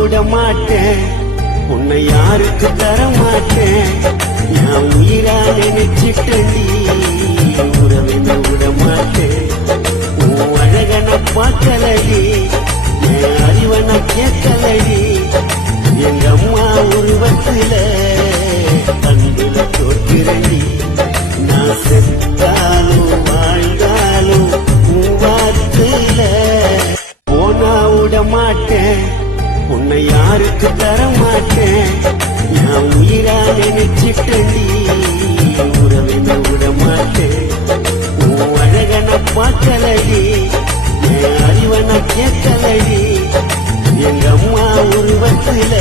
விட மாட்டேன், உன்னை யாருக்கு தர மாட்டேன். நான் உயிரா நினைச்சிட்டேன்டி, உறவின விட மாட்டேன். உன் அழகன பார்க்கலடி, என் அறிவன கேட்கலடி. எங்க அம்மா உருவத்தில கண்ணுல தோற்கிறடி. நான் செத்தாலும் வாழ்ந்தாலும் உன் வார்த்தையில போனா விட மாட்டேன், உன்னை யாருக்கு தர மாட்டேன். நான் உயிரா நினைச்சிட்டேன்டி, உறவின விட மாட்டேன். உன் அழகன பார்க்கலடி, என் அறிவன கேட்கலடி. எங்க அம்மா உருவத்தில